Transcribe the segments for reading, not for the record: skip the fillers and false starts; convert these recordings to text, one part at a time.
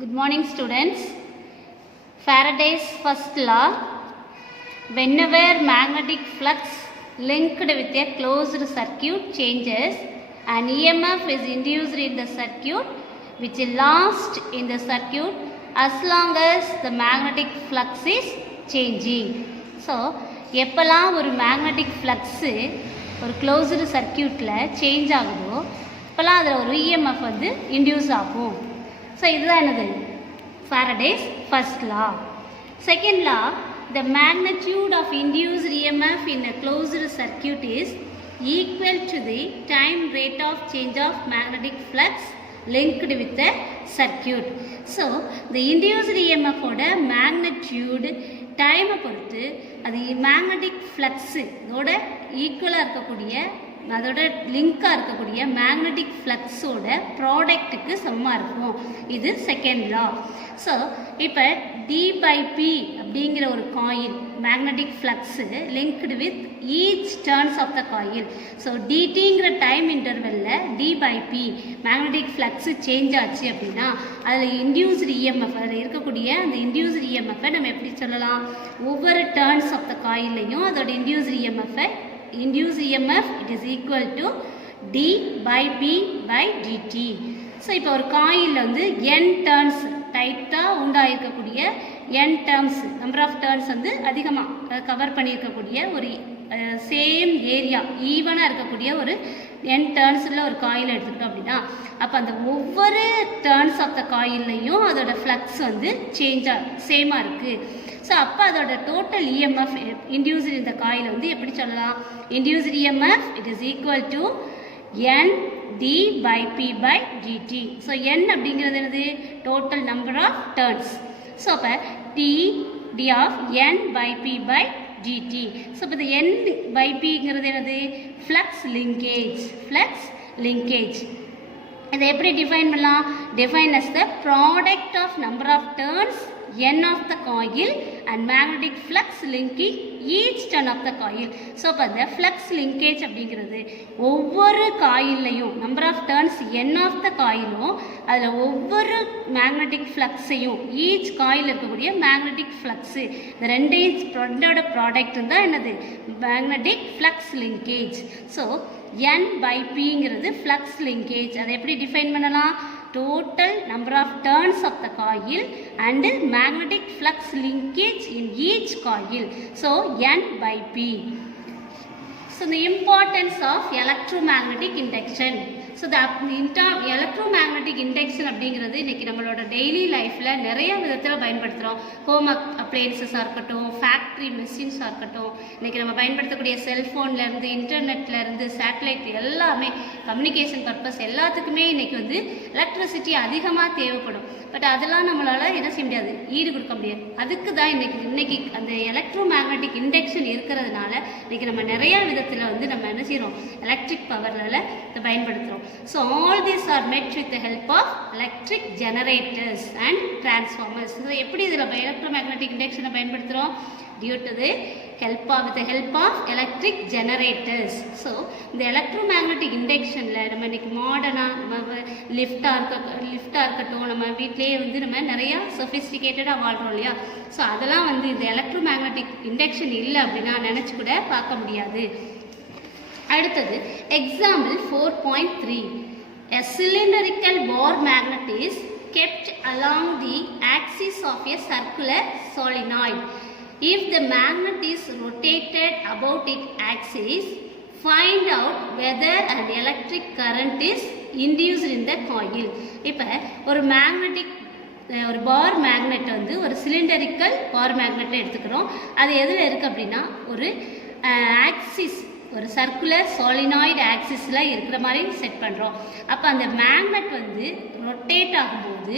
Good morning, students. Faraday's first law: whenever magnetic flux linked with a closed circuit changes, an EMF is induced in the circuit which lasts in the circuit as long as the magnetic flux is changing. So, எப்போல்லாம் ஒரு magnetic flux ஒரு closed சர்க்கியூட்டில் change ஆகுதோ இப்போல்லாம் அதில் ஒரு EMF வந்து induce ஆகும். So இதுதான் என்னது Faraday's first law. Second law, the magnitude of induced EMF in a closed circuit is equal to the time rate of change of magnetic flux linked with the circuit. So the induced EMF ஓட magnitude டைமை பொறுத்து அது magnetic flux அதோட ஈக்குவலாக இருக்கக்கூடிய அதோட லிங்காக இருக்கக்கூடிய magnetic ஃப்ளக்ஸோட ப்ராடக்ட்டுக்கு சமமாக இருக்கும். இது செகண்ட் லா. ஸோ இப்போ டி/பி அப்படிங்கிற ஒரு coil magnetic flux linked with each turns of the coil. So டிடிங்கிற டைம் இன்டர்வெல்லில் டி/பி மேக்னெட்டிக் ஃப்ளக்ஸு சேஞ்ச் ஆச்சு அப்படின்னா அதில் இன்டியூஸ்டு இஎம்எஃப் அதில் இருக்கக்கூடிய அந்த இன்டியூஸ்டு இஎம்எஃப்பை நம்ம எப்படி சொல்லலாம்? ஒவ்வொரு டர்ன்ஸ் ஆஃப் த காயிலையும் அதோட இன்டியூஸ்டு இஎம்எஃப்பை induced EMF it is equal to d/p/dt. So இப்போ ஒரு காயில் வந்து n டர்ன்ஸ் டைட்டாக உண்டாயிருக்கக்கூடிய n terms number of turns வந்து அதிகமாக கவர் பண்ணியிருக்கக்கூடிய ஒரு சேம் ஏரியா ஈவனாக இருக்கக்கூடிய ஒரு n டர்ன்ஸில் ஒரு காயில் எடுத்துக்கிட்டோம் அப்படின்னா அப்போ அந்த ஒவ்வொரு டர்ன்ஸ் ஆஃப் த காயில்லையும் அதோட ஃப்ளக்ஸ் வந்து சேமாக இருக்குது. ஸோ அப்போ அதோட டோட்டல் இஎம்எஃப் இன்டியூஸ்டு இந்த காயில் வந்து எப்படி சொல்லலாம்? Induced EMF it is equal to n d/p/dt. So n அப்படிங்கிறது என்னது? Total number of turns. So அப்போ d ஆஃப் n/p/dt. ஸோ இப்போ இந்த n/pங்கிறது என்னது? Flux linkage. இதை எப்படி டிஃபைன் பண்ணலாம்? Define as the product of number of turns n of the coil and magnetic flux linking each turn of the coil. So இப்போ இந்த ஃப்ளக்ஸ் லிங்கேஜ் அப்படிங்கிறது ஒவ்வொரு காயில்லையும் number of turns n of the காயிலும் அதில் ஒவ்வொரு magnetic ஃப்ளக்ஸையும் each coil இருக்கக்கூடிய மேக்னெட்டிக் ஃப்ளக்ஸு இந்த ரெண்டோட ப்ராடக்ட் தான் என்னது? Magnetic flux linkage. ஸோ n/pங்கிறது ஃப்ளக்ஸ் லிங்கேஜ். அதை எப்படி டிஃபைன் பண்ணலாம்? Total number of turns of the coil and magnetic flux linkage in each coil. So n/p. So the importance of electromagnetic induction. So the electromagnetic induction அப்படிங்கிறது இன்றைக்கி நம்மளோட daily லைஃப்பில் நிறைய விதத்தில் பயன்படுத்துகிறோம். ஹோம் அப்ளையன்சஸாக இருக்கட்டும், ஃபேக்ட்ரி மெஷின்ஸாக இருக்கட்டும், இன்றைக்கி நம்ம பயன்படுத்தக்கூடிய செல்ஃபோன்லேருந்து இன்டர்நெட்லேருந்து சேட்டலைட் எல்லாமே கம்யூனிகேஷன் பர்பஸ் எல்லாத்துக்குமே இன்றைக்கி வந்து எலக்ட்ரிசிட்டி அதிகமாக தேவைப்படும். பட் அதெல்லாம் நம்மளால் என்ன செய்ய முடியாது, ஈடு கொடுக்க முடியாது. அதுக்கு தான் இன்றைக்கி அந்த எலக்ட்ரோமேக்னெட்டிக் இண்டக்ஷன் இருக்கிறதுனால இன்றைக்கி நம்ம நிறையா விதத்தில் வந்து நம்ம என்ன செய்கிறோம்? எலக்ட்ரிக் பவரில் இதை பயன்படுத்துகிறோம். So all these are met with the help of electric generators and transformers. So எப்படி இதில் எலக்ட்ரோமேக்னெட்டிக் இண்டக்ஷனை பயன்படுத்துகிறோம்? Due to the with the help of electric generators. So இந்த எலக்ட்ரோமேக்னெட்டிக் இண்டக்ஷனில் நம்ம இன்றைக்கி மாடர்னாக நம்ம லிஃப்டாக இருக்கட்டும், நம்ம வீட்டிலேயே வந்து நம்ம நிறையா சொஃபிஸ்டிகேட்டடாக வாழ்கிறோம் இல்லையா? ஸோ அதெல்லாம் வந்து இந்த எலக்ட்ரோமேக்னெட்டிக் இண்டக்ஷன் இல்லை அப்படின்னா நினச்சி கூட பார்க்க முடியாது. அடுத்தது example 4.3. A cylindrical bar magnet is kept along the axis of a circular solenoid. If the magnet is rotated about its axis, find out whether an electric current is induced in the coil. இப்போ ஒரு bar magnet வந்து ஒரு cylindrical பார் மேக்னெட்டை எடுத்துக்கிறோம். அது எதில் இருக்குது அப்படின்னா ஒரு ஆக்சிஸ், ஒரு சர்க்குலர் சாலினாய்டு ஆக்சிஸில் இருக்கிற மாதிரி செட் பண்ணுறோம். அப்போ அந்த மேக்னெட் வந்து ரொட்டேட் ஆகும்போது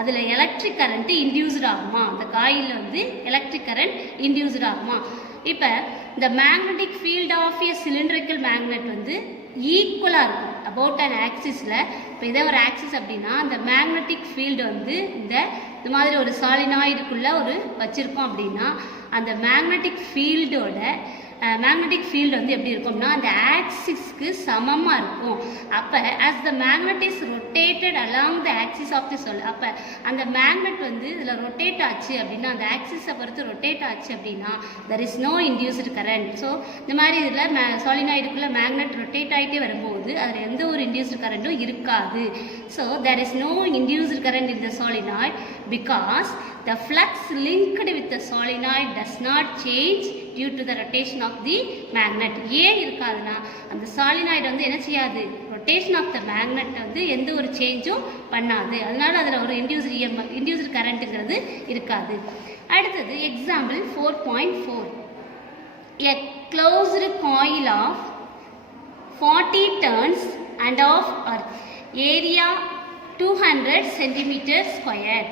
அதில் எலக்ட்ரிக் கரண்ட்டு இன்டியூஸ்டு ஆகுமா? அந்த காயில் வந்து எலக்ட்ரிக் கரண்ட் இன்டியூஸ்டு ஆகுமா? இப்போ இந்த magnetic field of a cylindrical magnet வந்து ஈக்குவலாக இருக்கும் அபவுட் அண்ட் ஆக்சிஸில். இப்போ இதே ஒரு ஆக்சிஸ் அப்படின்னா அந்த மேக்னெட்டிக் ஃபீல்டு வந்து இந்த மாதிரி ஒரு சாலினாய்டுக்குள்ளே வச்சுருக்கோம் அப்படின்னா அந்த மேக்னெட்டிக் ஃபீல்டோட மேக்னெட்டிக் ஃபீல்டு வந்து எப்படி இருக்கும்னா அந்த ஆக்சிஸ்க்கு சமமாக இருக்கும். அப்போ as the magnet is rotated along the axis of the solid, அப்போ அந்த மேக்னெட் வந்து இதில் ரொட்டேட் ஆச்சு அப்படின்னா அந்த ஆக்சிஸை பொறுத்து ரொட்டேட் ஆச்சு அப்படின்னா there is no induced current. So இந்த மாதிரி இதில் சாலினாய்டுக்குள்ளே மேக்னெட் ரொட்டேட் ஆகிட்டே வரும்போது அதில் எந்த ஒரு இன்டியூஸ்டு கரண்ட்டும் இருக்காது. So there is no induced current in the solenoid because the flux linked with the solenoid does not change due to the rotation of the magnet. ஏன் இருக்காதுன்னா அந்த solenoid வந்து என்ன செய்யாது, rotation of the magnet வந்து எந்த ஒரு சேஞ்சும் பண்ணாது. அதனால அதில் ஒரு இன்டியூஸ்டு கரண்ட்டுங்கிறது இருக்காது. அடுத்தது example 4.4. A closed coil of 40 turns and of earth area 200 centimeters square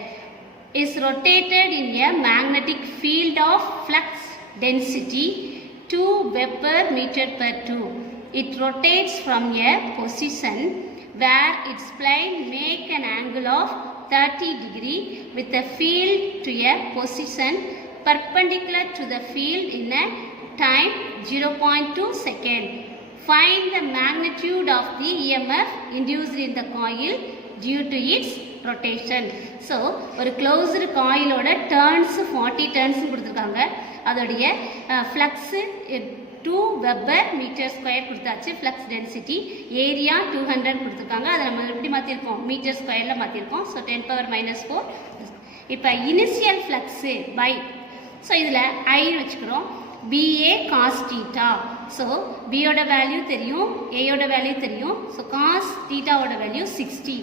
is rotated in a magnetic field of flux density 2 Weber meter per 2. It rotates from a position where its plane make an angle of 30 degree with the field to a position perpendicular to the field in a time 0.2 second. Find the magnitude of the EMF induced in the coil due to its rotation. So ஒரு closed coilோட turns 40 turns கொடுத்துருக்காங்க. அதோடைய flux 2 Weber meter square கொடுத்தாச்சு. flux density area 200 கொடுத்துருக்காங்க. அதை நம்ம எப்படி மாற்றிருக்கோம், metre ஸ்கொயரில் மாற்றிருக்கோம். So 10⁻⁻⁴. இப்போ initial flux by, so இதில் ஐ வச்சுக்கிறோம், BA cos theta. ஸோ பியோட வேல்யூ தெரியும், ஏயோட வேல்யூ தெரியும். ஸோ காஸ் தீட்டாவோட வேல்யூ 60.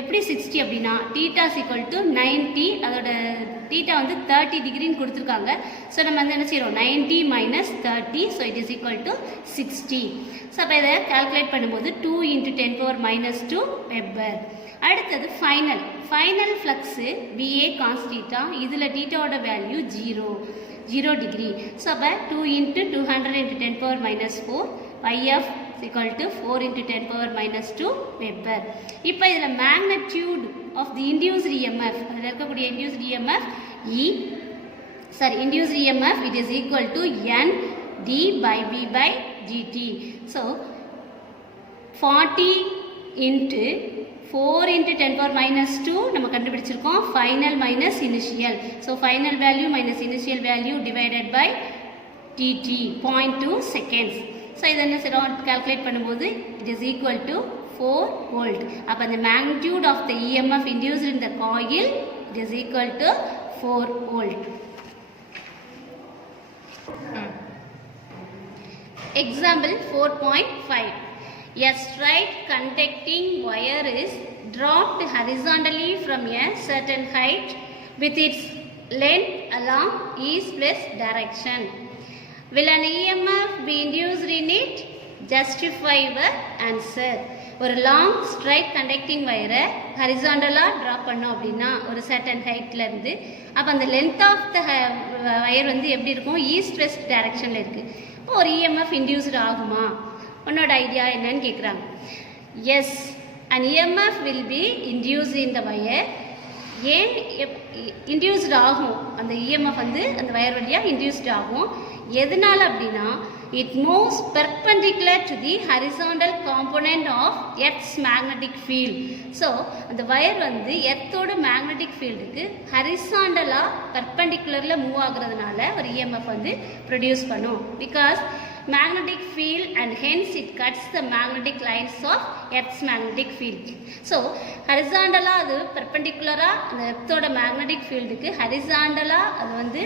எப்படி 60 அப்படின்னா தீட்டா ஈக்குவல் டு 90, அதோட தீட்டா வந்து 30 டிகிரின்னு கொடுத்துருக்காங்க. ஸோ நம்ம வந்து என்ன செய்கிறோம், 90 - 30, so it is equal to 60. So அப்போ இதை கால்குலேட் பண்ணும்போது 2 × 10⁻⁻2 வெப்பர். அடுத்தது final flux BA cos theta. இதில் தீட்டாவோட வேல்யூ 0 டிகிரி. ஸோ அப்போ 2 × 200 × 10⁻⁻4 YF equal to 4 × 10⁻⁻2 வெப்பர். இப்போ இதில் magnitude of the induced EMF, அதில் இருக்கக்கூடிய induced EMF induced EMF it is equal to ND/V/dt. So 40 × 4 × 10⁻⁻2 நம்ம கண்டுபிடிச்சிருக்கோம். Final minus initial. So final value minus initial value divided by TT 0.2 seconds. ஸோ இதை என்ன செய்கிறோம், கால்குலேட் பண்ணும்போது it is equal to 4 volt. அப்போ அந்த magnitude of the EMF induced in the coil it is equal to 4 volt. Example 4.5. A straight conducting wire is dropped horizontally from a certain height with its length along east-west direction. Will an EMF be induced in it? Justify your answer. ஒரு long straight conducting வயரை ஹரிசாண்டலாக draw பண்ணோம் அப்படின்னா ஒரு certain ஹைட்லேருந்து, அப்போ அந்த length of the wire வந்து எப்படி இருக்கும், ஈஸ்ட் வெஸ்ட் டைரக்ஷனில் இருக்குது. இப்போ ஒரு EMF இன்டியூஸ்டு ஆகுமா, உன்னோட ஐடியா என்னன்னு கேட்குறாங்க. Yes, and EMF will be induced in the wire. ஏன் இன்டியூஸ்டு ஆகும், அந்த EMF வந்து அந்த வயர் வழியாக இன்டியூஸ்டு ஆகும். எதனால் அப்படின்னா it moves perpendicular to the horizontal component of Earth's magnetic field. So அந்த வயர் வந்து எர்த்தோட மேக்னெட்டிக் ஃபீல்டுக்கு ஹரிசாண்டலாக பர்பண்டிகுலரில் மூவ் ஆகுறதுனால ஒரு EMF வந்து ப்ரொடியூஸ் பண்ணும். Because magnetic field and hence it cuts the magnetic lines of Earth's magnetic field. So ஹரிசாண்டலா அது பெர்பெண்டிகுலரா அந்த எர்த்தோட magnetic ஃபீல்டுக்கு ஹரிசாண்டலா அது வந்து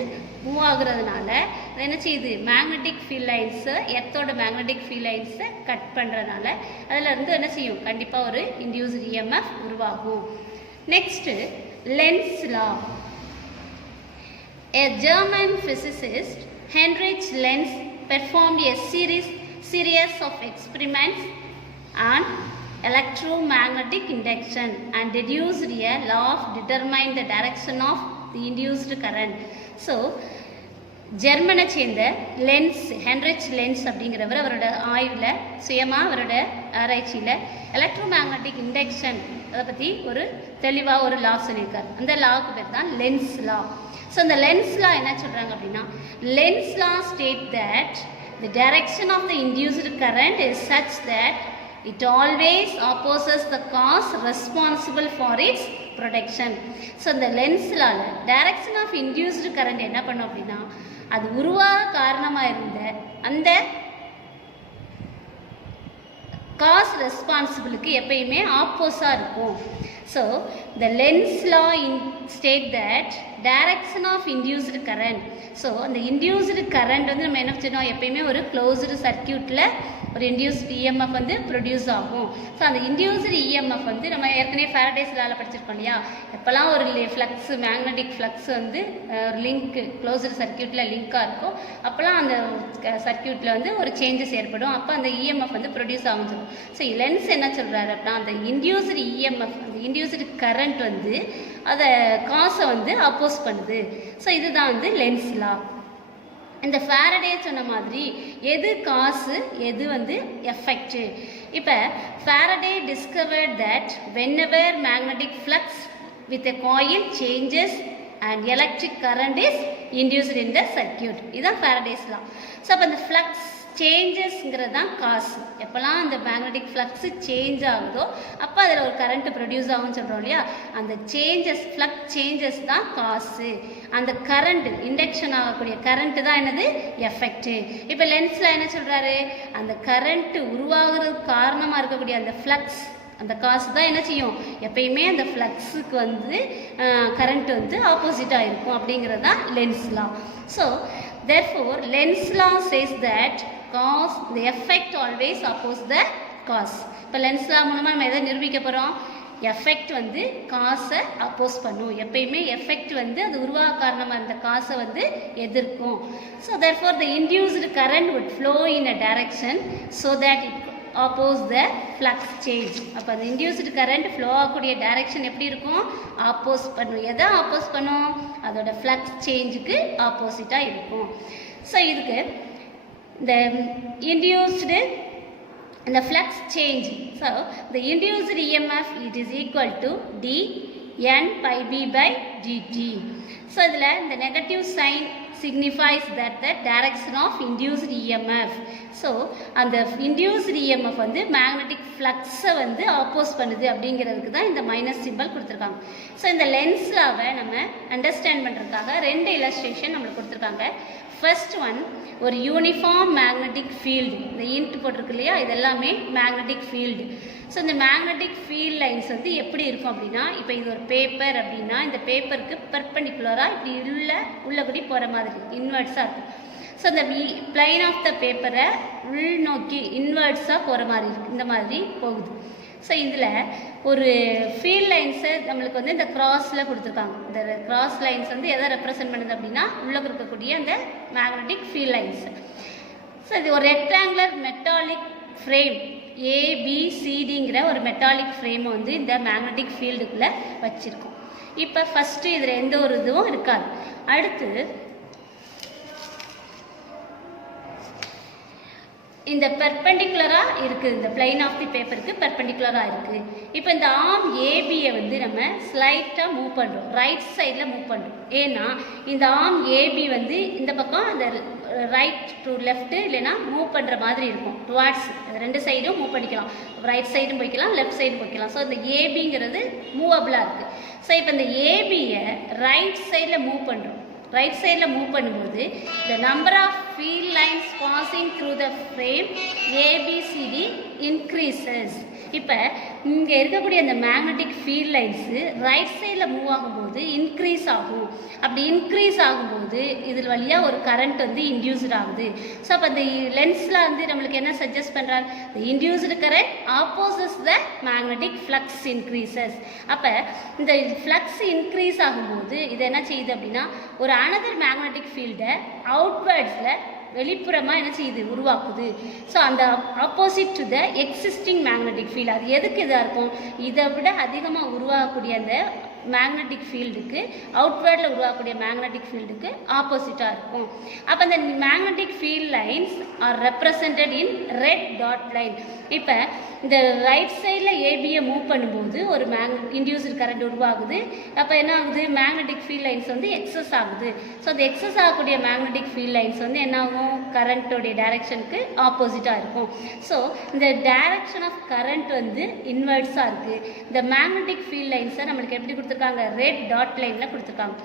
மூவ் ஆகுறதுனால என்ன செய்யுது, மேக்னெட்டிக் ஃபீல்ட் லைன்ஸை எர்த்தோட மேக்னெட்டிக் ஃபீல்ட் லைன்ஸை கட் பண்ணுறதுனால அதில் இருந்து என்ன செய்யும், கண்டிப்பாக ஒரு இன்டியூஸ்டு EMF உருவாகும். Next Lenz law. A German physicist Heinrich Lenz performed a series of experiments on electromagnetic induction and deduced a law of determine the direction of the induced current. So ஜெர்மனை சேர்ந்த Heinrich lens அப்படிங்கிறவர் அவரோட ஆய்வில் சுயமாக அவரோட ஆராய்ச்சியில் electromagnetic induction அதை பற்றி ஒரு தெளிவாக ஒரு லா சொல்லியிருக்கார். அந்த லாவுக்கு பேர் தான் லென்ஸ் லா. ஸோ இந்த லென்ஸ் லா என்ன சொல்கிறாங்க அப்படின்னா, lens law state that the direction of the induced current is such that it always opposes the cause responsible for its protection. So இந்த லென்ஸ்லால டைரக்ஷன் ஆஃப் இன்டியூஸ்டு கரண்ட் என்ன பண்ணும் அப்படின்னா அது உருவாக காரணமாக இருந்த அந்த காஸ் ரெஸ்பான்சிபிளுக்கு எப்பயுமே ஆப்போஸாக இருக்கும். So the Lenz law state that direction of induced current. So அந்த இன்டியூஸ்டு கரண்ட் வந்து நம்ம என்ன செய்யணும், எப்பயுமே ஒரு க்ளோஸ்டு சர்க்கியூட்டில் ஒரு இன்டியூஸ்ட் இஎம்எஃப் வந்து ப்ரொடியூஸ் ஆகும். ஸோ அந்த இன்டியூஸ்டு இஎம்எஃப் வந்து நம்ம ஏற்கனவே ஃபேரடேஸ் லால படிச்சிருக்கோம் இல்லையா, எப்போல்லாம் ஒரு ஃப்ளக்ஸ் மேக்னெட்டிக் ஃப்ளக்ஸ் வந்து ஒரு லிங்க் க்ளோஸ்டு சர்க்கியூட்டில் லிங்காக இருக்கும், அப்போல்லாம் அந்த சர்க்கியூட்டில் வந்து ஒரு சேஞ்சஸ் ஏற்படும், அப்போ அந்த இஎம்எஃப் வந்து ப்ரொடியூஸ் ஆகும் சொல்லும். ஸோ லென்ஸ் என்ன சொல்கிறாரு அப்படின்னா அந்த இன்டியூஸ்டு இஎம்எஃப் அந்த இன்டியூஸ்டு கரண்ட் வந்து அதை காசை வந்து அப்போஸ் பண்ணுது. ஸோ இதுதான் வந்து லென்ஸ் லா. இந்த ஃபேரடே சொன்ன மாதிரி எது காசு எது வந்து எஃபெக்ட். இப்போ Faraday discovered that whenever magnetic flux with a coil changes and electric current is induced in the circuit. இதுதான் ஃபேரடேஸ் லா. ஸோ அப்போ இந்த ஃப்ளக்ஸ் சேஞ்சஸ்ங்கிறது தான் காசு. எப்போல்லாம் அந்த மேக்னெட்டிக் ஃப்ளக்ஸு சேஞ்ச் ஆகுதோ அப்போ அதில் ஒரு கரண்ட்டு ப்ரொடியூஸ் ஆகும்னு சொல்கிறோம் இல்லையா, அந்த சேஞ்சஸ் ஃப்ளக்ஸ் சேஞ்சஸ் தான் காசு. அந்த கரண்ட் இண்டக்ஷன் ஆகக்கூடிய கரண்ட்டு தான் என்னது எஃபெக்ட்டு. இப்போ லென்ஸில் என்ன சொல்கிறாரு, அந்த கரண்ட்டு உருவாகிறதுக்கு காரணமாக இருக்கக்கூடிய அந்த ஃப்ளக்ஸ் அந்த காசு தான் என்ன செய்யும், எப்பயுமே அந்த ஃப்ளக்ஸுக்கு வந்து கரண்ட் வந்து ஆப்போசிட்டாக இருக்கும் அப்படிங்கிறது தான் Lenz law. So therefore Lenz law says that cause the effect always oppose the cause. இப்போ லென்ஸ் லா மூலமாக நம்ம எதை நிரூபிக்க போகிறோம், எஃபெக்ட் வந்து காசை அப்போஸ் பண்ணும், எப்பயுமே எஃபெக்ட் வந்து அது உருவாக காரணமாக இருந்த காசை வந்து எதிர்க்கும். So therefore the induced current would flow in a direction so that it oppose the flux change. அப்போ அந்த இன்டியூஸ்டு கரண்ட் ஃப்ளோ ஆகக்கூடிய டைரக்ஷன் எப்படி இருக்கும், ஆப்போஸ் பண்ணும். எதை ஆப்போஸ் பண்ணும், அதோட ஃப்ளக்ஸ் சேஞ்சுக்கு ஆப்போசிட்டாக இருக்கும். ஸோ இதுக்கு இந்த இன்டியூஸ்டு இந்த flux change, so the induced EMF it is equal to dN pi b by dt. So இதில் இந்த negative sign signifies that the direction of induced EMF. So அந்த induced EMF வந்து magnetic ஃப்ளக்ஸை வந்து oppose பண்ணுது அப்படிங்கிறதுக்கு தான் இந்த மைனஸ் சிம்பிள் கொடுத்துருக்காங்க. ஸோ இந்த லென்ஸ் லாவை நம்ம அண்டர்ஸ்டாண்ட் பண்ணுறதுக்காக ரெண்டு இல்லஸ்ட்ரேஷன் நம்மளுக்கு கொடுத்துருக்காங்க. ஃபர்ஸ்ட் ஒன் ஒரு யூனிஃபார்ம் மேக்னெட்டிக் ஃபீல்டு, இந்த இன்ட் போட்டிருக்கு இல்லையா, இது எல்லாமே மேக்னெட்டிக் ஃபீல்டு. ஸோ இந்த மேக்னெட்டிக் ஃபீல்ட் லைன்ஸ் வந்து எப்படி இருக்கும் அப்படின்னா, இப்போ இது ஒரு பேப்பர் அப்படின்னா இந்த பேப்பருக்கு பெர்பெண்டிகுலராக இப்படி உள்ளபடி போகிற மாதிரி இன்வெர்ட்ஸாக இருக்கும். ஸோ இந்த பிளைன் ஆஃப் த பேப்பரை உள் நோக்கி இன்வெர்ட்ஸாக போகிற மாதிரி இருக்குது, இந்த மாதிரி போகுது. ஸோ இதில் ஒரு ஃபீல்ட் லைன்ஸை நம்மளுக்கு வந்து இந்த கிராஸில் கொடுத்துருக்காங்க. இந்த கிராஸ் லைன்ஸ் வந்து எதை ரெப்ரசன்ட் பண்ணுது அப்படின்னா உள்ளே இருக்கக்கூடிய அந்த மேக்னெட்டிக் ஃபீல்ட் லைன்ஸ். ஸோ இது ஒரு ரெக்டாங்குலர் மெட்டாலிக் ஃப்ரேம் ஏபிசிடிங்கிற ஒரு மெட்டாலிக் ஃப்ரேமை வந்து இந்த மேக்னெட்டிக் ஃபீல்டுக்குள்ளே வச்சுருக்கோம். இப்போ ஃபஸ்ட்டு இதில் எந்த ஒரு இதுவும் இருக்காது. அடுத்து இந்த பெர்பெண்டிகுலராக இருக்குது, இந்த பிளைன் ஆஃப் தி பேப்பருக்கு பெர்பெண்டிகுலராக இருக்குது. இப்போ இந்த ஆர்ம் ஏபியை வந்து நம்ம ஸ்லைட்டாக மூவ் பண்ணுறோம், ரைட் சைடில் மூவ் பண்ணுறோம். ஏன்னா இந்த ஆர்ம் ஏபி வந்து இந்த பக்கம் அந்த ரைட் டு லெஃப்ட்டு இல்லைன்னா மூவ் பண்ணுற மாதிரி இருக்கும், டுவார்ட்ஸ் ரெண்டு சைடும் மூவ் பண்ணிக்கலாம், ரைட் சைடும் போய்க்கலாம் லெஃப்ட் சைடும் போய்க்கலாம். ஸோ இந்த ஏபிங்கிறது மூவபிளாக இருக்குது. ஸோ இப்போ இந்த ஏபியை ரைட் சைடில் மூவ் பண்ணுறோம். ரைட் சைடில் மூவ் பண்ணும்போது the number of field lines passing through the frame ABCD increases. இப்போ இங்கே இருக்கக்கூடிய அந்த மேக்னெட்டிக் ஃபீல்ட் லைன்ஸு ரைட் சைடில் மூவ் ஆகும்போது இன்க்ரீஸ் ஆகும். அப்படி இன்க்ரீஸ் ஆகும்போது இதில் வழியாக ஒரு கரண்ட் வந்து இன்டியூஸ்ட் ஆகுது. ஸோ அப்போ அந்த லென்ஸில் வந்து நம்மளுக்கு என்ன சஜஸ்ட் பண்ணுறாரு, the induced current opposes the magnetic flux increases. அப்போ இந்த ஃப்ளக்ஸ் இன்க்ரீஸ் ஆகும்போது இது என்ன செய்யுது அப்படின்னா ஒரு அனதர் மேக்னெட்டிக் ஃபீல்டை அவுட்வேர்ட்ஸில் வெளிப்புறமாக என்ன செய்யுது உருவாக்குது. ஸோ அந்த opposite to the existing magnetic field அது எதுக்கு இதாக இருக்கும், இதை விட அதிகமாக உருவாகக்கூடிய அந்த மேக்னெட்டிக் ஃபீல்டுக்கு அவுட்வேர்டில் உருவாக்கக்கூடிய மேக்னெட்டிக் ஃபீல்டுக்கு ஆப்போசிட்டாக இருக்கும். அப்போ இந்த magnetic field lines R represented இன் ரெட் டாட் லைன். இப்போ இந்த ரைட் சைடில் ஏபியை மூவ் பண்ணும்போது ஒரு இன்டியூஸ்டு கரண்ட் உருவாகுது. அப்போ என்ன ஆகுது, மேக்னெட்டிக் ஃபீல்ட் லைன்ஸ் வந்து எக்ஸஸ் ஆகுது. ஸோ அந்த எக்ஸஸ் ஆகக்கூடிய மேக்னெட்டிக் ஃபீல்ட் லைன்ஸ் வந்து என்ன ஆகும், கரண்ட்டோடைய டைரக்ஷனுக்கு ஆப்போசிட்டாக இருக்கும். ஸோ இந்த டைரக்ஷன் ஆஃப் கரண்ட் வந்து இன்வெர்ட்ஸாக இருக்குது. இந்த மேக்னெட்டிக் ஃபீல்ட் லைன்ஸை நம்மளுக்கு எப்படி கொடுத்துருக்காங்க, ரெட் டாட் லைனில் கொடுத்துருக்காங்க.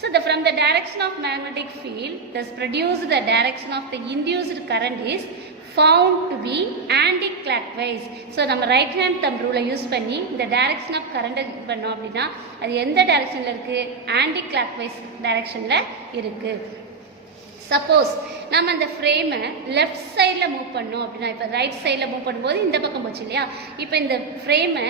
So from the direction of magnetic field thus produced the direction of the induced current is found to be anti-clockwise. So நம்ம right hand thumb rule use பண்ணி இந்த direction of current பண்ணோம் அப்படின்னா அது எந்த directionல இருக்கு, anti-clockwise directionல இருக்கு. சப்போஸ் நம்ம அந்த ஃப்ரேமை லெஃப்ட் சைடில் மூவ் பண்ணோம் அப்படின்னா, இப்போ ரைட் சைடில் மூவ் பண்ணும்போது இந்த பக்கம் போச்சு இல்லையா, இப்போ இந்த ஃப்ரேமை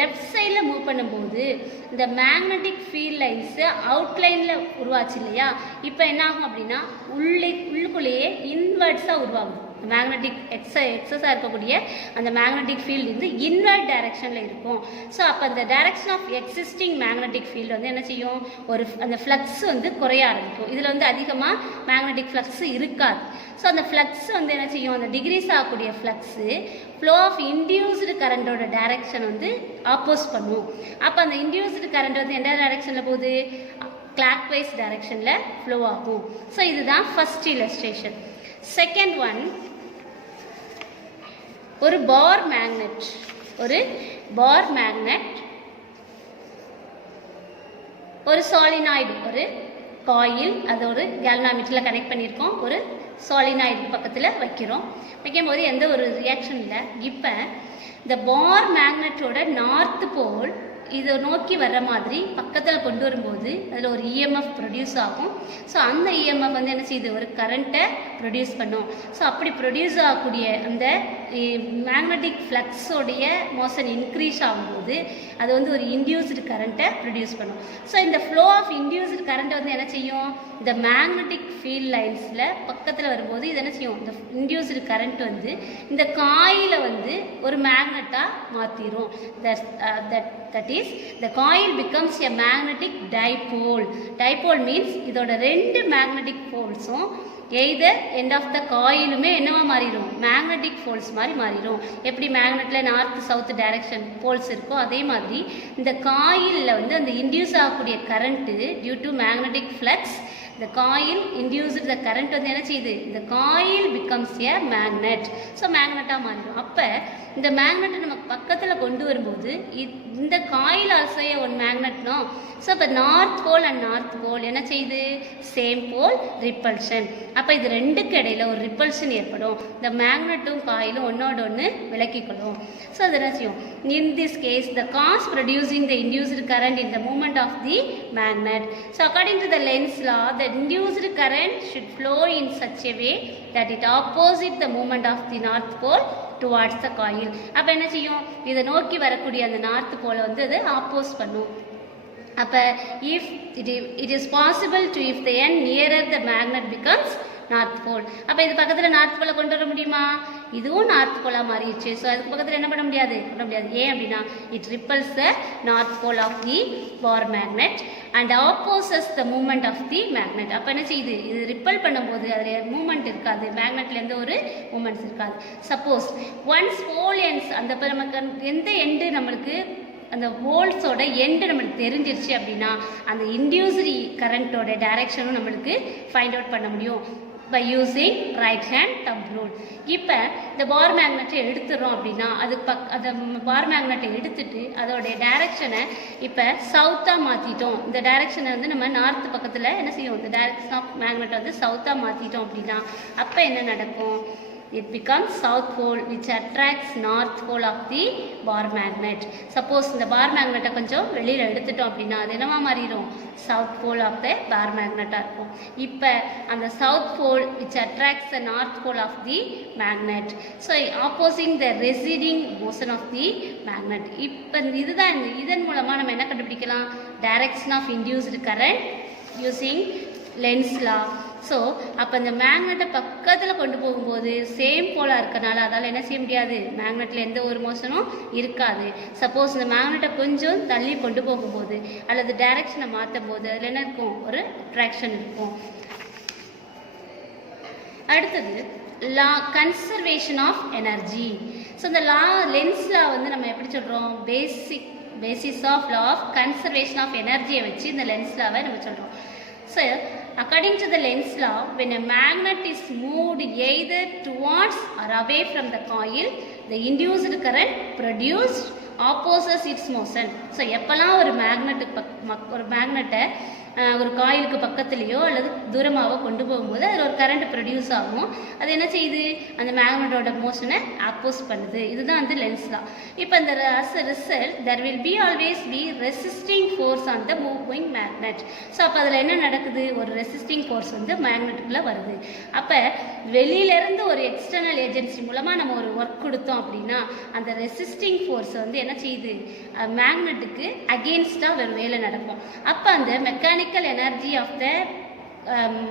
லெஃப்ட் சைடில் மூவ் பண்ணும்போது இந்த மேக்னெட்டிக் ஃபீல்ட் லைன்ஸு அவுட்லைனில் உருவாச்சு இல்லையா, இப்போ என்ன ஆகும் அப்படின்னா உள்ளுக்குள்ளேயே இன்வெர்ட்ஸாக உருவாகும். மேக்னெட்டிக் எக்ஸஸாக இருக்கக்கூடிய அந்த மேக்னெட்டிக் ஃபீல்டு வந்து இன்வெர்ட் டைரக்ஷனில் இருக்கும். ஸோ அப்போ அந்த direction of existing magnetic field வந்து என்ன செய்யும், அந்த ஃப்ளக்ஸ் வந்து குறைய ஆரம்பிக்கும். இதில் வந்து அதிகமாக மேக்னெட்டிக் ஃப்ளக்ஸ் இருக்காது. ஸோ அந்த ஃப்ளக்ஸ் வந்து என்ன செய்யும், அந்த டிகிரீஸ் ஆகக்கூடிய ஃப்ளக்ஸு ஃப்ளோ ஆஃப் இன்டியூஸ்டு கரண்டோட டைரக்ஷன் வந்து ஆப்போஸ் பண்ணும். அப்போ அந்த இன்டியூஸ்டு கரண்ட் வந்து எந்த டைரக்ஷனில் போகுது, கிளாக் வைஸ் டைரக்ஷனில் ஃப்ளோ ஆகும். ஸோ இதுதான் ஃபர்ஸ்ட் இல்லஸ்ட்ரேஷன். செகண்ட் ஒன், ஒரு பார் மேக்னெட் ஒரு சாலினாய்டு, ஒரு காயில், அது ஒரு கேல்வனாமீட்டரில் கனெக்ட் பண்ணியிருக்கோம், ஒரு சாலினாய்டு பக்கத்தில் வைக்கும்போது எந்த ஒரு ரியாக்ஷன் இல்லை. இப்போ இந்த பார் மேக்னெட்டோட நார்த் போல் இதை நோக்கி வர்ற மாதிரி பக்கத்தில் கொண்டு வரும்போது அதில் ஒரு இஎம்எஃப் ப்ரொடியூஸ் ஆகும். ஸோ அந்த இஎம்எஃப் வந்து என்ன செய்யுது, ஒரு கரண்ட்டை ப்ரொடியூஸ் பண்ணும். ஸோ அப்படி ப்ரொடியூஸ் ஆகக்கூடிய அந்த மேக்னெட்டிக் ஃப்ளக்ஸோடைய மோஷன் இன்க்ரீஸ் ஆகும்போது அது வந்து ஒரு இன்டியூஸ்டு கரண்ட்டை ப்ரொடியூஸ் பண்ணும். ஸோ இந்த ஃப்ளோ ஆஃப் இன்டியூஸ்டு கரண்ட்டை வந்து என்ன செய்யும், இந்த மேக்னெட்டிக் ஃபீல்ட் லைன்ஸில் பக்கத்தில் வரும்போது இது என்ன செய்யும், இந்த இன்டியூஸ்டு கரண்ட் வந்து இந்த காயிலை வந்து ஒரு மேக்னெட்டாக மாற்றிடும். That is, the coil becomes a magnetic dipole. Dipole means இதோட ரெண்டு மேக்னெட்டிக் போல்ஸும் எய்தர் எண்ட் ஆஃப் த காயிலுமே என்னவா மாறிடும், மேக்னெட்டிக் போல்ஸ் மாதிரி மாறிடும். எப்படி மேக்னெட்டில் நார்த் சவுத் டைரக்ஷன் போல்ஸ் இருக்கோ அதே மாதிரி இந்த காயிலில் வந்து அந்த இன்டியூஸ் ஆகக்கூடிய current due to magnetic flux, the coil induced the current வந்து என்ன செய்யுது, the coil becomes a magnet. So மேக்னெட்டாக மாறிடும். அப்போ இந்த மேக்னெட்டை நம்ம பக்கத்தில் கொண்டு வரும்போது இந்த காயில் ஆல்சோ ஒன் மேக்னெட்னோ. ஸோ இப்போ north pole and north pole என்ன செய்யுது, சேம் போல் ரிப்பல்ஷன். அப்போ இது ரெண்டுக்கு இடையில ஒரு ரிப்பல்ஷன் ஏற்படும். இந்த மேக்னெட்டும் காயிலும் ஒன்னோட ஒன்று விலக்கிக்கொள்ளும். ஸோ அது என்ன செய்யும், in this case the cause producing the induced current in the moment of the magnet. So according to the Lenz law, the induced current should flow in such a way that it opposite the movement of the north pole towards the coil. அப்போ என்ன செய்யும், இதை நோக்கி வரக்கூடிய அந்த north போலை வந்து அது ஆப்போஸ் பண்ணும். அப்போ if it is possible to, if the end nearer the magnet becomes north pole. அப்போ இது பக்கத்தில் நார்த் போலை கொண்டு வர முடியுமா, இதுவும் நார்த் போலாக மாறிடுச்சு. ஸோ அதுக்கு பக்கத்தில் என்ன பண்ண முடியாது. ஏன் அப்படின்னா it repels the north pole of the bar magnet and opposes the moment of the magnet. அப்போ என்ன செய்யுது, இது ரிப்பல் பண்ணும்போது அதில் மூமெண்ட் இருக்காது, மேக்னெட்லேருந்து ஒரு மூமெண்ட்ஸ் இருக்காது. சப்போஸ் ஒன்ஸ் போல் எண்ட்ஸ், அந்த நமக்கு எந்த எண்டு நம்மளுக்கு அந்த போல்ஸோட எண்டு நம்மளுக்கு தெரிஞ்சிருச்சு அப்படின்னா அந்த இன்டியூஸ்டு கரண்ட்டோட டைரக்ஷனும் நம்மளுக்கு ஃபைண்ட் அவுட் பண்ண முடியும் by using right hand thumb rule. இப்போ இந்த பார் மேக்னெட்டை எடுத்துடுறோம் அப்படின்னா அந்த பார் மேக்னெட்டை எடுத்துட்டு அதோடைய டைரக்ஷனை இப்போ சவுத்தாக மாற்றிட்டோம். இந்த டைரக்ஷனை வந்து நம்ம நார்த் பக்கத்தில் என்ன செய்யும், இந்த டைரக்ஷன் ஆஃப் மேக்னெட்டை வந்து சவுத்தாக மாற்றிட்டோம் அப்படின்னா அப்போ என்ன நடக்கும், it becomes south pole which attracts north pole of the bar magnet. Suppose இந்த bar magnet கொஞ்சம் வெளியில எடுத்துட்டோம் அப்படின்னா அது என்னவா மாறிடும், south pole of the bar magnet இருக்கும். இப்போ அந்த south pole which attracts the north pole of the magnet, so opposing the receding motion of the magnet. இப்போ இதுதான் இதன் மூலமா நம்ம என்ன கண்டுபிடிக்கலாம், direction of induced current using Lenz law. So அப்போ இந்த மேக்னெட்டை பக்கத்தில் கொண்டு போகும்போது சேம் போலாக இருக்கனால அதால் என்ன செய்ய முடியாது, மேக்னெட்டில் எந்த ஒரு மோஷனும் இருக்காது. சப்போஸ் இந்த மேக்னெட்டை கொஞ்சம் தள்ளி கொண்டு போகும்போது அல்லது டைரக்ஷனை மாற்றும் போது அதில் என்ன இருக்கும், ஒரு அட்ராக்ஷன் இருக்கும். அடுத்தது law conservation of energy. So இந்த லென்ஸ் லா வந்து நம்ம எப்படி சொல்கிறோம், basis of law of conservation of எனர்ஜியை வச்சு இந்த லென்ஸ் லாவை நம்ம சொல்கிறோம். So according to the Lenz law, when a magnet is moved either towards or away from the coil, the induced current produced opposes its motion. So எப்போல்லாம் ஒரு மேக்னெட்டை ஒரு காயிலுக்கு பக்கத்துலேயோ அல்லது தூரமாகவோ கொண்டு போகும்போது அதில் ஒரு கரண்ட் ப்ரொடியூஸ் ஆகும். அது என்ன செய்யுது, அந்த மேக்னெட்டோட மோஷனை அப்போஸ் பண்ணுது. இதுதான் வந்து லென்ஸ் லா. இப்போ இந்த as a result there will be always be resisting force on the moving magnet. So அப்போ அதில் என்ன நடக்குது, ஒரு ரெசிஸ்டிங் ஃபோர்ஸ் வந்து மேக்னெட்டுக்குள்ளே வருது. அப்போ வெளியிலேருந்து ஒரு எக்ஸ்டர்னல் ஏஜென்சி மூலமாக நம்ம ஒரு ஒர்க் கொடுத்தோம் அப்படின்னா அந்த ரெசிஸ்டிங் ஃபோர்ஸ் வந்து என்ன செய்யுது, மேக்னெட்டுக்கு அகெயின்ஸ்டாக ஒரு வேலை நடக்கும். அப்போ அந்த mechanical energy of the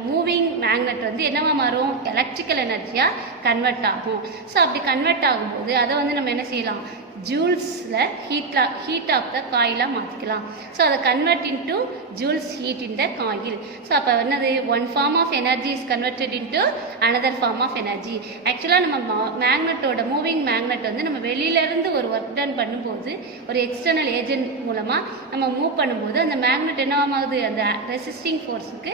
moving magnet வந்து என்னவா மாறும், எலக்ட்ரிக்கல் எனர்ஜியாக கன்வெர்ட் ஆகும். ஸோ அப்படி கன்வெர்ட் ஆகும்போது அதை வந்து நம்ம என்ன செய்யலாம், ஜூல்ஸில் ஹீட் ஆஃப் த காயிலாக மாற்றிக்கலாம். ஸோ அதை convert into joules heat in the coil. So அப்போ என்னது, one form of energy is converted into another form of energy. ஆக்சுவலாக நம்ம மேக்னெட்டோட மூவிங் மேக்னெட் வந்து நம்ம வெளியிலேருந்து ஒரு ஒர்க் டன் பண்ணும்போது ஒரு எக்ஸ்டர்னல் ஏஜென்ட் மூலமாக நம்ம மூவ் பண்ணும்போது அந்த மேக்னெட் என்னவாகுது, அந்த ரெசிஸ்டிங் ஃபோர்ஸுக்கு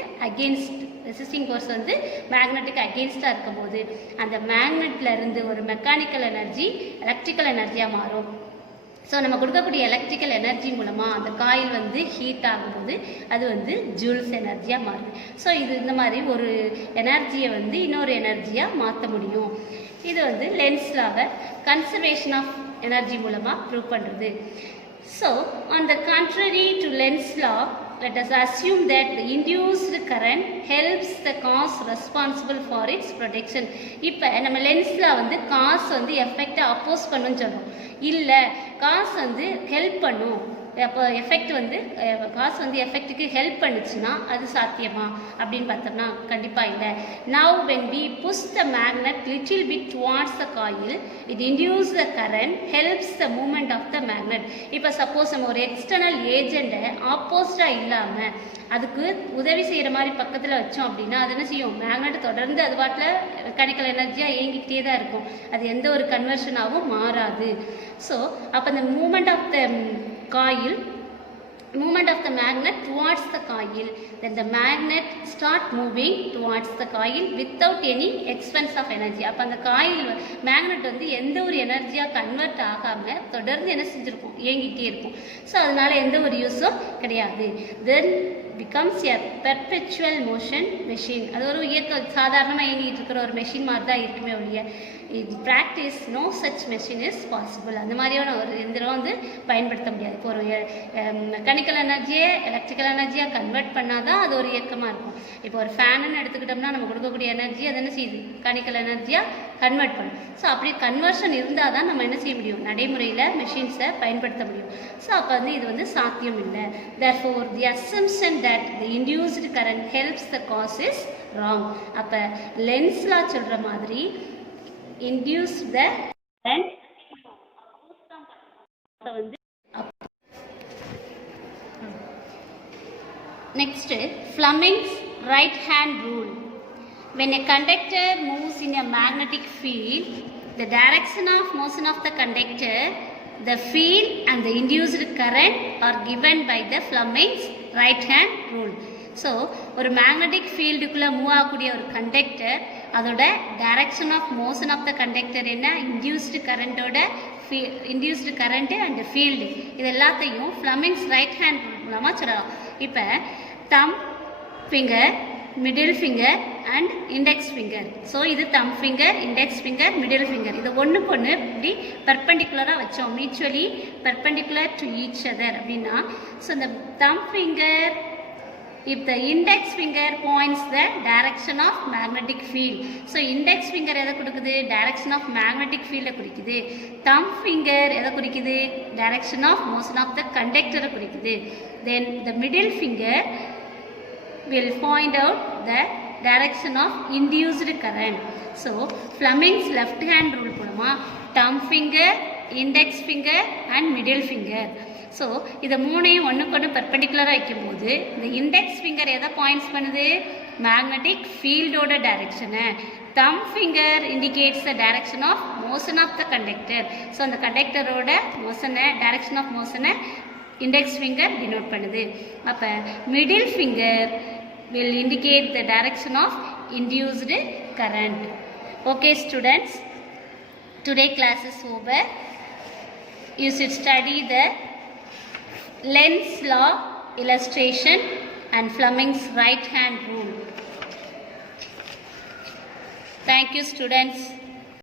ரெசிஸ்டிங் ஃபோர்ஸ் வந்து மேக்னெட்டுக்கு அகெயின்ஸ்டாக இருக்கும்போது அந்த மேக்னெட்லேருந்து ஒரு மெக்கானிக்கல் எனர்ஜி எலக்ட்ரிக்கல் எனர்ஜியாக மாறும். ஸோ நம்ம கொடுக்கக்கூடிய எலக்ட்ரிக்கல் எனர்ஜி மூலமாக அந்த காயில் வந்து ஹீட் ஆகும்போது அது வந்து ஜூல்ஸ் எனர்ஜியாக மாறுது. ஸோ இது இந்த மாதிரி ஒரு எனர்ஜியை வந்து இன்னொரு எனர்ஜியாக மாற்ற முடியும். இது வந்து லென்ஸ் லாவை கன்சர்வேஷன் ஆஃப் எனர்ஜி மூலமாக ப்ரூவ் பண்ணுறது. So on the contrary to Lenz law, let us assume that the induced current helps the cause responsible for its protection. இப்போ நம்ம லென்ஸ்ல வந்து காஸ் வந்து எஃபெக்டை அப்போஸ் பண்ணுன்னு சொல்றோம். இல்லை காஸ் வந்து ஹெல்ப் பண்ணும், அப்போ எஃபெக்ட் வந்து காசு வந்து எஃபெக்ட்டுக்கு ஹெல்ப் பண்ணுச்சுன்னா அது சாத்தியமா அப்படின்னு பார்த்தோம்னா கண்டிப்பாக இல்லை. Now when we push the magnet little bit towards the coil it induce the current helps the moment of the magnet. இப்போ சப்போஸ் நம்ம ஒரு எக்ஸ்டர்னல் ஏஜெண்ட்டை ஆப்போசிட்டாக இல்லாமல் அதுக்கு உதவி செய்கிற மாதிரி பக்கத்தில் வச்சோம் அப்படின்னா அது என்ன செய்யும், மேக்னெட் தொடர்ந்து அது பாட்டில் மெக்கானிக்கல் எனர்ஜியாக இயங்கிக்கிட்டே தான் இருக்கும், அது எந்த ஒரு கன்வர்ஷனாகவும் மாறாது. ஸோ அப்போ இந்த moment of the movement of the magnet towards the coil, then the magnet start moving towards the coil without any expense of energy. அப்போ அந்த காயில் மேக்னெட் வந்து எந்த ஒரு எனர்ஜியாக கன்வெர்ட் ஆகாமல் தொடர்ந்து என்ன செஞ்சுருக்கும், இயங்கிட்டே இருக்கும். ஸோ அதனால எந்த ஒரு யூஸும் கிடையாது. தென் becomes a perpetual motion machine. அது ஒரு சாதாரணமாக இயங்கிட்டு இருக்கிற ஒரு மெஷின் மாதிரி தான் இருக்குமே ஒழிய in practice no such machine is possible. அந்த மாதிரியான ஒரு எந்திரம் வந்து பயன்படுத்த முடியாது. இப்போ ஒரு மெக்கானிக்கல் எனர்ஜியை எலக்ட்ரிக்கல் எனர்ஜியாக கன்வெர்ட் பண்ணால் தான் அது ஒரு இயக்கமாக இருக்கும். இப்போ ஒரு ஃபேனுன்னு எடுத்துக்கிட்டோம்னா நம்ம கொடுக்கக்கூடிய எனர்ஜி அது என்ன செய்யுது, மெக்கானிக்கல் எனர்ஜியாக கன்வெர்ட் பண்ணும். ஸோ அப்படி கன்வர்ஷன் இருந்தால் தான் நம்ம என்ன செய்ய முடியும், நடைமுறையில் மெஷின்ஸை பயன்படுத்த முடியும். ஸோ அப்போ வந்து இது வந்து சாத்தியம் இல்லை. therefore the assumption that the induced current helps the cause is wrong. அப்போ லென்ஸ் லா சொல்கிற மாதிரி induce the current வந்து next Fleming's right hand rule. When a conductor moves in a magnetic field, the direction of motion of the conductor, the field and the induced current are given by the Fleming's right hand rule. So ஒரு magnetic ஃபீல்டுக்குள்ளே move ஆகக்கூடிய ஒரு conductor அதோட direction of motion of the conductor என்ன, induced current and field, இது எல்லாத்தையும் Fleming's right hand மூலமாக சொல்லலாம். இப்போ thumb finger, middle finger and index finger. So இது thumb finger, index finger, middle finger, இது ஒன்றுக்கு ஒன்று இப்படி பெர்பெண்டிகுலராக வச்சோம், mutually perpendicular to each other அப்படின்னா. ஸோ இந்த thumb finger, if the index finger points the direction of magnetic field, so index finger எதை கொடுக்குது, direction of magnetic field குறிக்குது. thumb finger எதை குறிக்குது, direction of motion of the conductor குறிக்குது. then the middle finger will point out the direction of induced current. So Fleming's left hand rule போடுமா thumb finger, index finger and middle finger. So இதை மூணையும் ஒன்றுக்கு ஒன்று பெர்பெண்டிகுலராக வைக்கும்போது இந்த index finger எதை points பண்ணுது magnetic ஃபீல்டோட டைரக்ஷனை. thumb finger indicates the direction of motion of the conductor. So அந்த கண்டக்டரோட மோஷனை டைரக்ஷன் ஆஃப் மோஷனை இண்டெக்ஸ் ஃபிங்கர் டினோட் பண்ணுது. அப்போ middle finger will indicate the direction of induced current. Okay students, today class is over. You should study the Lenz's law illustration and Fleming's right hand rule. Thank you students.